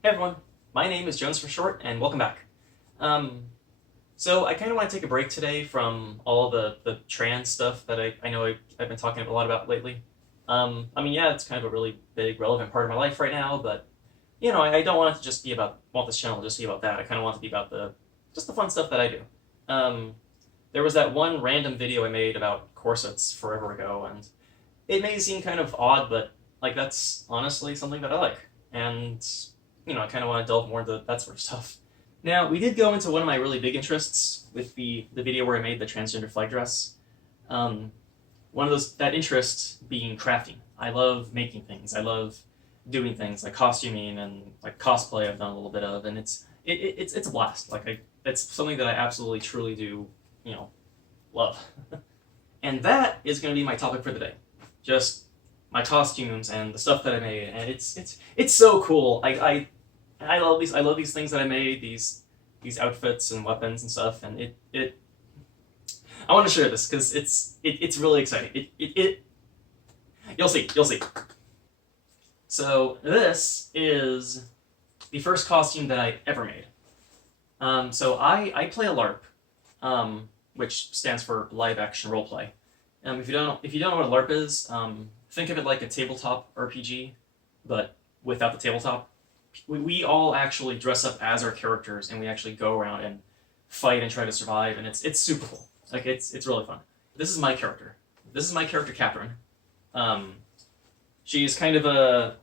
Hey everyone, my name is JonesForShort, and welcome back. Um, so I kind of want to take a break today from all the trans stuff that I know I've been talking a lot about lately. I mean, yeah, it's kind of a really big, relevant part of my life right now, but I don't want it to just be want this channel to just be about that. I kind of want it to be about just the fun stuff that I do. Um, there was that one random video I made about corsets forever ago, and it may seem kind of odd, but like that's honestly something that I like. And I kind of want to delve more into that sort of stuff. Now, we did go into one of my really big interests with the video where I made the transgender flag dress. Um, One of that interest being crafting. I love making things. I love doing things like costuming and like cosplay. I've done a little bit of, and it's a blast. It's something that I absolutely truly do, you know, love. And that is going to be my topic for the day. Just my costumes and the stuff that I made, and it's so cool. I love these things that I made, these outfits and weapons and stuff, and it I want to share this because it's really exciting. It you'll see. So this is the first costume that I ever made. So I play a LARP, which stands for live action role play. If you don't know what a LARP is, think of it like a tabletop RPG, but without the tabletop. We all actually dress up as our characters, and we actually go around and fight and try to survive, and it's super cool. Like it's really fun. This is my character. This is my character, Catherine. Um, she's kind of a,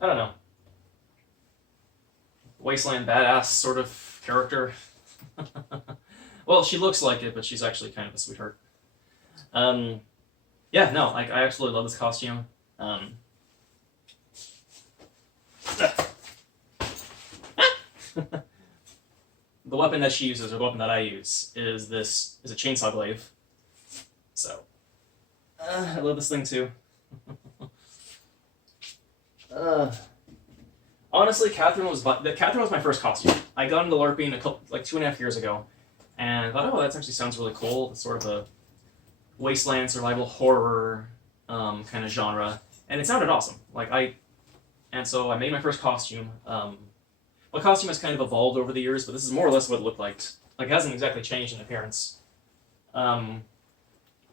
I don't know, wasteland badass sort of character. Well, she looks like it, but she's actually kind of a sweetheart. Um, yeah, no, I absolutely love this costume. The weapon that she uses, or the weapon that I use, is a chainsaw glaive. So, I love this thing too. uh, Honestly, Catherine was my first costume. I got into LARPing like 2.5 years ago, and I thought, oh, that actually sounds really cool. It's sort of a wasteland survival horror kind of genre, and it sounded awesome. And so I made my first costume. My costume has kind of evolved over the years, but this is more or less what it looked like. Like, it hasn't exactly changed in appearance. Um,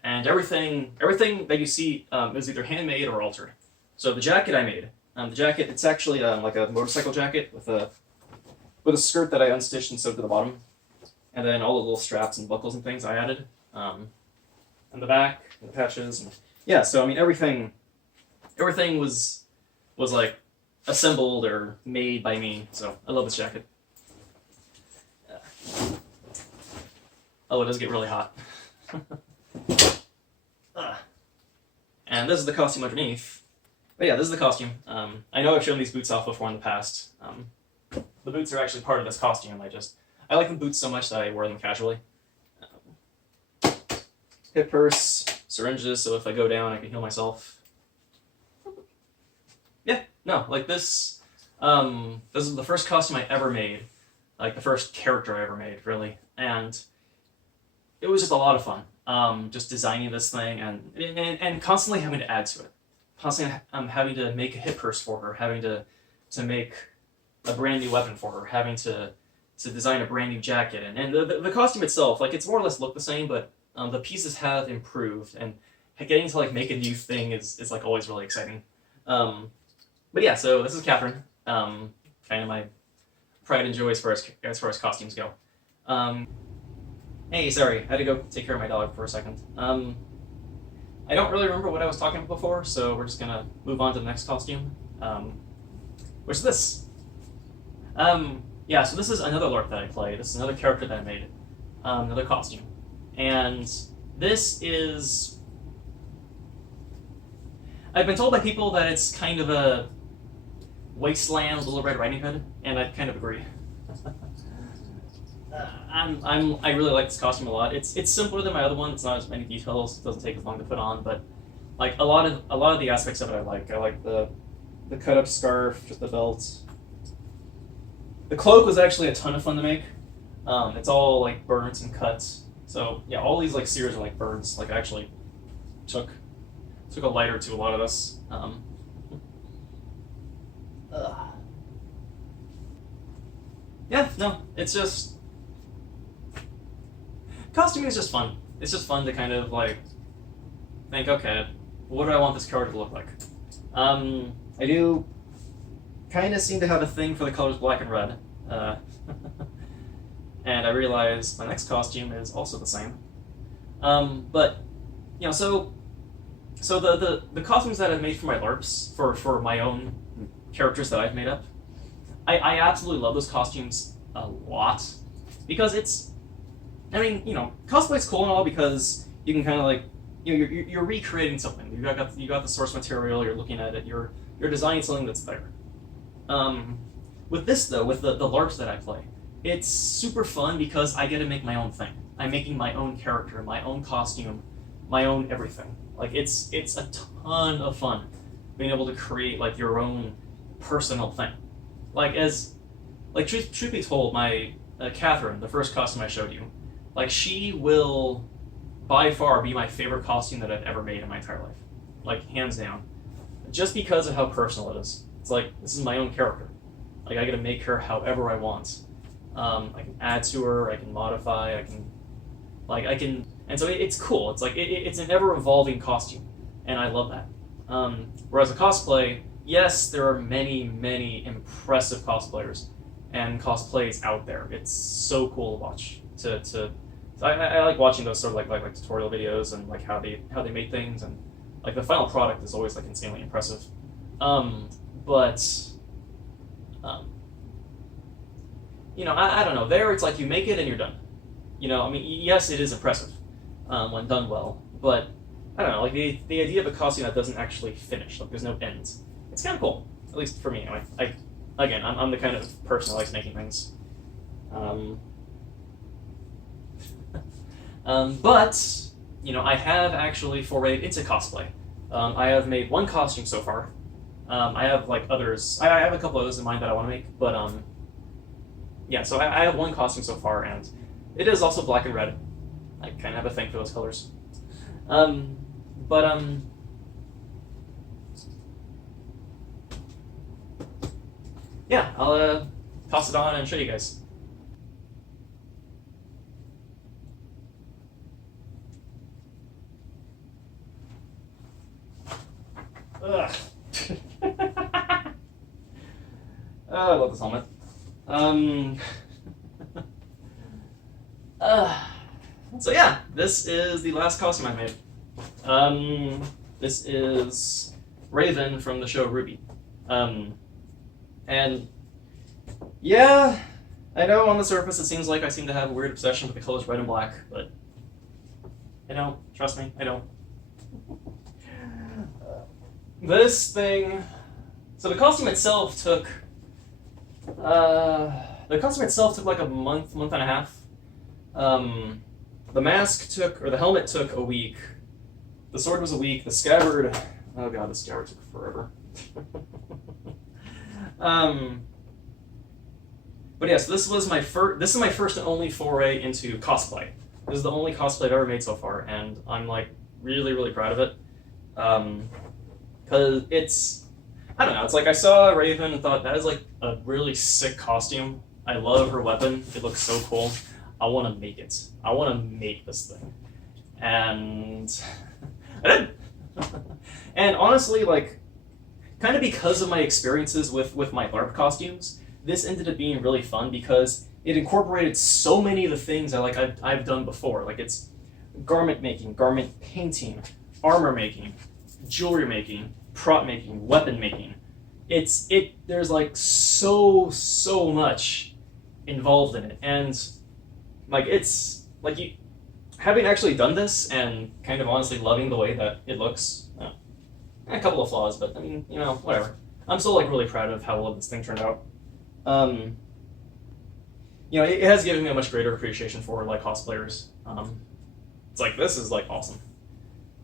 and everything that you see is either handmade or altered. So the jacket I made, it's actually like a motorcycle jacket with a skirt that I unstitched and sewed to the bottom, and then all the little straps and buckles and things I added, and the back and the patches. And, yeah, so I mean everything was like assembled or made by me. So I love this jacket. Oh, it does get really hot. And this is the costume underneath. But yeah, this is the costume. I know I've shown these boots off before in the past. The boots are actually part of this costume. I like the boots so much that I wear them casually. Hip purse, syringes, so if I go down, I can heal myself. Yeah, no, like this. This is the first costume I ever made, like the first character I ever made, really, and it was just a lot of fun. Just designing this thing and constantly having to add to it, constantly having to make a hip purse for her, having to make a brand new weapon for her, having to design a brand new jacket, and the costume itself, like it's more or less look the same, but the pieces have improved, and getting to like make a new thing is like always really exciting. But yeah, so this is Catherine. Kind of my pride and joy as far as costumes go. Hey, sorry, I had to go take care of my dog for a second. I don't really remember what I was talking about before, so we're just gonna move on to the next costume. Which is this. Yeah, so this is another LARP that I play. This is another character that I made, another costume, and this is. I've been told by people that it's kind of a wasteland Little Red Riding Hood, and I kind of agree. I really like this costume a lot. It's simpler than my other one. It's not as many details. It doesn't take as long to put on, but like a lot of the aspects of it I like. I like the cut up scarf, just the belt. The cloak was actually a ton of fun to make. It's all like burns and cuts. So yeah, all these like sears are like burns. Like I actually took a lighter to a lot of this. yeah, no, it's just costuming is just fun. It's just fun to kind of like think, okay, what do I want this character to look like? I do kind of seem to have a thing for the colors black and red, and I realize my next costume is also the same. But you know, so the costumes that I've made for my LARPs for my own characters that I've made up, I absolutely love those costumes a lot because it's, I mean, you know, cosplay's cool and all because you can kind of like, you know, you're recreating something. You got the source material. You're looking at it. You're designing something that's there. With this though, with the LARPs that I play, it's super fun because I get to make my own thing. I'm making my own character, my own costume, my own everything. Like it's a ton of fun being able to create like your own personal thing. Like truth be told, my Catherine, the first costume I showed you, like she will by far be my favorite costume that I've ever made in my entire life, like hands down, just because of how personal it is. It's like this is my own character. Like I get to make her however I want. I can add to her. I can modify. I can, and so it's cool. It's like it's an ever evolving costume, and I love that. Whereas a cosplay, yes, there are many impressive cosplayers and cosplays out there. It's so cool to watch. I like watching those sort of like tutorial videos and like how they make things, and like the final product is always like insanely impressive. But you know, I don't know. There, it's like you make it and you're done. You know, I mean, yes, it is impressive when done well, but I don't know. Like the idea of a costume that doesn't actually finish, like there's no end. It's kind of cool, at least for me. Anyway. I'm the kind of person that likes making things. But you know, I have actually forayed into cosplay. I have made one costume so far. I have like others. I have a couple others in mind that I want to make, but yeah. So I have one costume so far, and it is also black and red. I kind of have a thing for those colors. But yeah, I'll toss it on and show you guys. Ugh. I love this helmet. So yeah, this is the last costume I made. This is Raven from the show Ruby. And yeah, I know on the surface it seems like I seem to have a weird obsession with the colors red and black, but I don't. Trust me, I don't. This thing. So the costume itself took. Like a month and a half. The mask took, or the helmet took a week. The sword was a week. The scabbard. Oh god, the scabbard took forever. But yeah, so this is my first and only foray into cosplay. This is the only cosplay I've ever made so far, and I'm like really proud of it. Cause it's, I don't know, it's like I saw Raven and thought that is like a really sick costume. I love her weapon. It looks so cool. I want to make it. I want to make this thing. And I did. And honestly, like, kind of because of my experiences with my LARP costumes, this ended up being really fun because it incorporated so many of the things I've done before. Like it's garment making, garment painting, armor making, jewelry making, prop making, weapon making. There's like so much involved in it, and like it's like you having actually done this and kind of honestly loving the way that it looks. A couple of flaws, but I mean, you know, whatever. I'm still like really proud of how well this thing turned out. You know, it has given me a much greater appreciation for like cosplayers. It's like this is like awesome.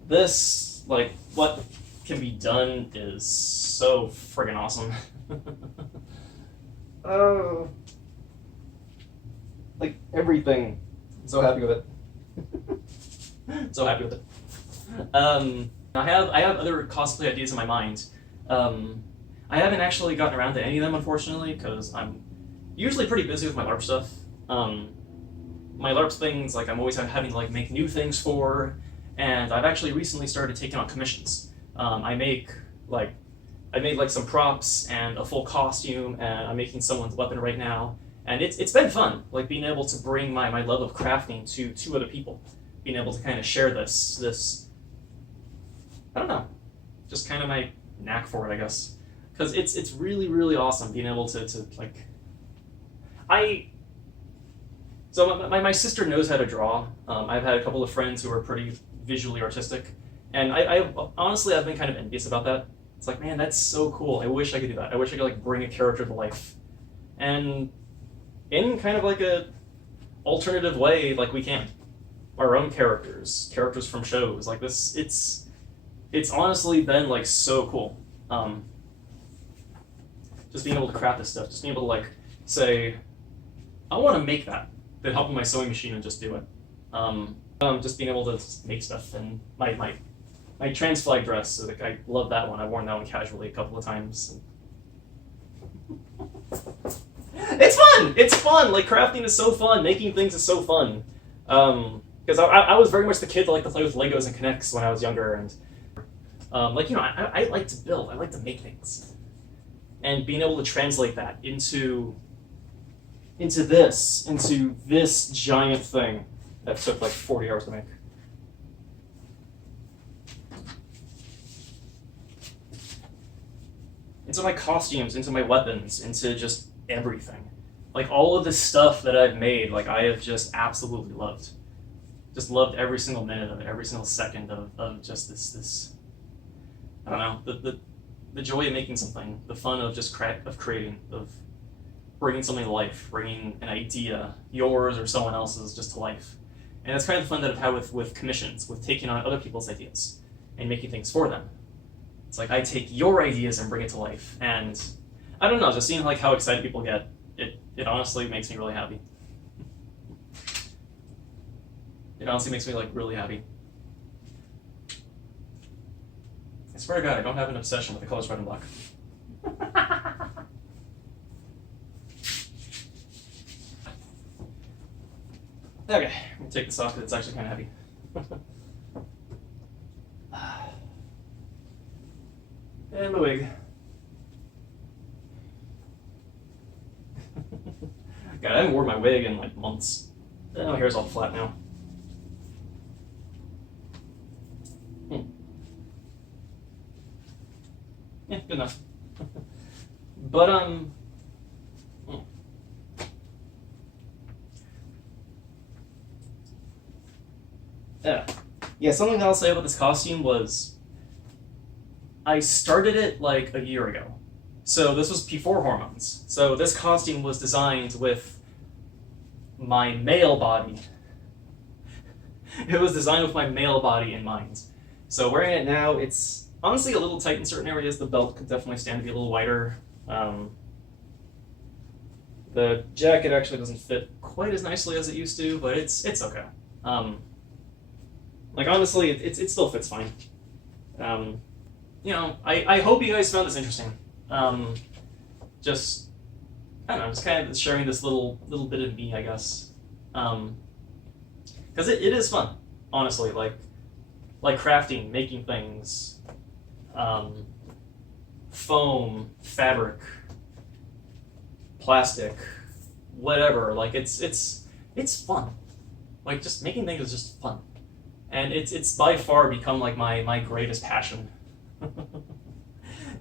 This like what can be done is so friggin' awesome. Like everything. I'm so happy with it. So happy with it. I have other cosplay ideas in my mind. I haven't actually gotten around to any of them, unfortunately, because I'm usually pretty busy with my LARP stuff. My LARP things, like I'm always having to like make new things for, and I've actually recently started taking on commissions. I made like some props and a full costume, and I'm making someone's weapon right now. And it's been fun, like being able to bring my love of crafting to other people, being able to kind of share this I don't know, just kind of my knack for it, I guess, because it's really awesome being able to like so my sister knows how to draw. I've had a couple of friends who are pretty visually artistic, and I honestly I've been kind of envious about that. It's like, man, that's so cool. I wish I could do that. I wish I could like bring a character to life, and in kind of like a alternative way, like we can our own characters from shows like this. It's honestly been like so cool. Just being able to craft this stuff, just being able to like say, I want to make that, then hop on my sewing machine and just do it. Just being able to just make stuff, and my trans flag dress. So like, I love that one. I've worn that one casually a couple of times. It's fun. It's fun. Like crafting is so fun. Making things is so fun. Because I was very much the kid that liked to play with Legos and Connects when I was younger, and like you know, I like to build. I like to make things, and being able to translate that into this giant thing that took like 40 hours to make. Into my costumes, into my weapons, into just everything. Like all of the stuff that I've made, like I have just absolutely loved. Just loved every single minute of it, every single second of just this I don't know, the joy of making something, the fun of just creating, of bringing something to life, bringing an idea, yours or someone else's, just to life. And that's kind of the fun that I've had with commissions, with taking on other people's ideas and making things for them. It's like I take your ideas and bring it to life, and I don't know, just seeing like how excited people get, it honestly makes me really happy. It honestly makes me like really happy. I swear to God, I don't have an obsession with the colors red and black. Okay, I'm gonna take this off because it's actually kind of heavy. And my wig. God, I haven't worn my wig in like months. My hair's all flat now. Yeah, good enough. But yeah, something that I'll say about this costume was I started it like a year ago. So this was before hormones. So this costume was designed with my male body. It was designed with my male body in mind. So wearing it now, it's honestly a little tight in certain areas. The belt could definitely stand to be a little wider. The jacket actually doesn't fit quite as nicely as it used to, but it's okay. Like honestly, it still fits fine. You know, I hope you guys found this interesting. Just I don't know, just kind of sharing this little bit of me, I guess. Because it is fun, honestly. Like crafting, making things, foam, fabric, plastic, whatever. Like it's fun. Like just making things is just fun, and it's by far become like my greatest passion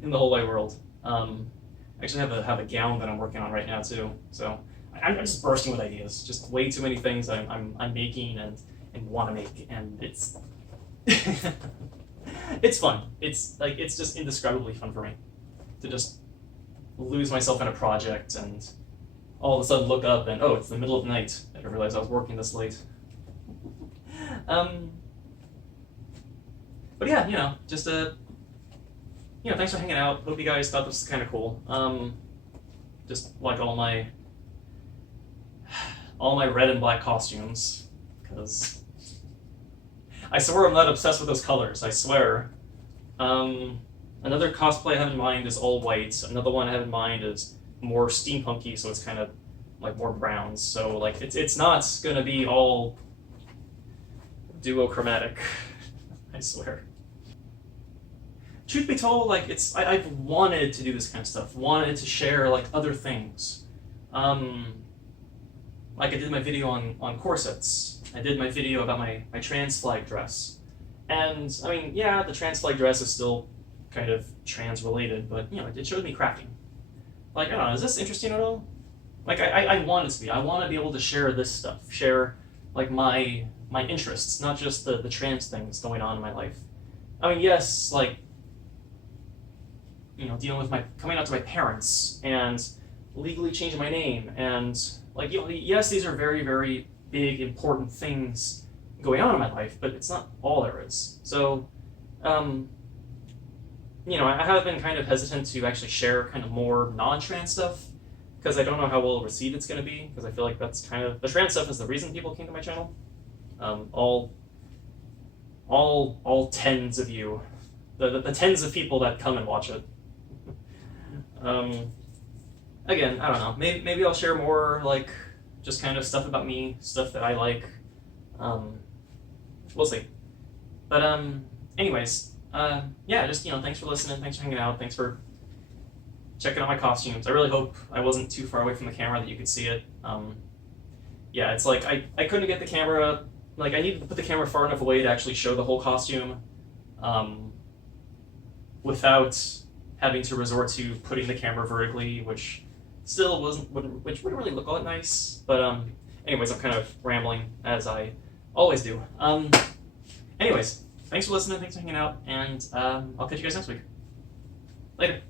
in the whole wide world. I actually have a gown that I'm working on right now too. So I'm just bursting with ideas. Just way too many things that I'm making and want to make, and it's it's fun. It's just indescribably fun for me to just lose myself in a project and all of a sudden look up and, oh, it's the middle of the night. I didn't realize I was working this late. But yeah, you know, just thanks for hanging out. Hope you guys thought this was kind of cool. Just like all my red and black costumes, because I swear I'm not obsessed with those colors. I swear. Another cosplay I have in mind is all white. Another one I have in mind is more steampunky, so it's kind of like more browns. So like it's not gonna be all duochromatic. I swear. Truth be told, like I've wanted to do this kind of stuff, wanted to share like other things. Like I did my video on corsets. I did my video about my trans flag dress. And I mean, yeah, the trans flag dress is still kind of trans related, but you know, it showed me crafting. Like, I don't know, is this interesting at all? Like I want it to be. I want to be able to share this stuff, share like my interests, not just the trans things going on in my life. I mean, yes, like, you know, dealing with my coming out to my parents and legally changing my name and like, you know, yes, these are very, very big, important things going on in my life, but it's not all there is. So, you know, I have been kind of hesitant to actually share kind of more non-trans stuff because I don't know how well received it's going to be, because I feel like that's kind of the trans stuff is the reason people came to my channel. All tens of you, the tens of people that come and watch it. Again, I don't know. Maybe I'll share more like just kind of stuff about me, stuff that I like. We'll see. But anyways, yeah, just, you know, thanks for listening, thanks for hanging out, thanks for checking out my costumes. I really hope I wasn't too far away from the camera that you could see it. Yeah, it's like I couldn't get the camera, like I needed to put the camera far enough away to actually show the whole costume, without having to resort to putting the camera vertically, which still wouldn't really look all that nice. But anyways, I'm kind of rambling as I always do. Anyways, thanks for listening, thanks for hanging out, and I'll catch you guys next week. Later.